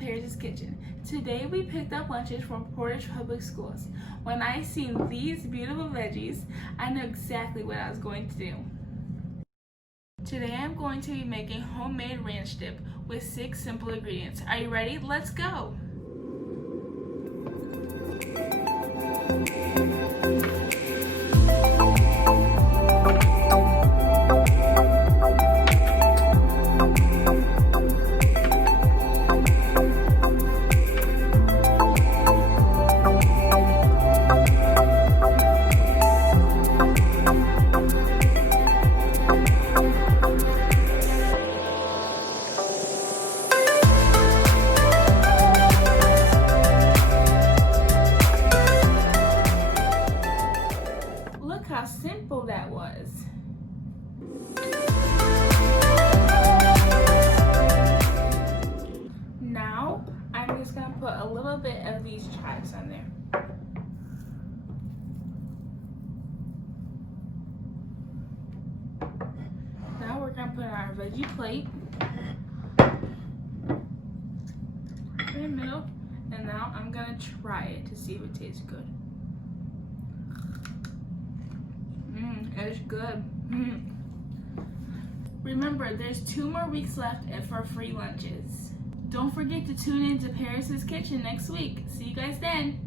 Paris' Kitchen. Today we picked up lunches from Portage Public Schools. When I seen these beautiful veggies, I knew exactly what I was going to do. Today I'm going to be making homemade ranch dip with 6 simple ingredients. Are you ready? Let's go! Look how simple that was. Now, I'm just going to put a little bit of these chives on there. Now we're going to put it on our veggie plate. In the middle. And now I'm going to try it to see if it tastes good. It's good. Remember, there's 2 more weeks left for free lunches. Don't forget to tune in to Paris' Kitchen next week. See you guys then.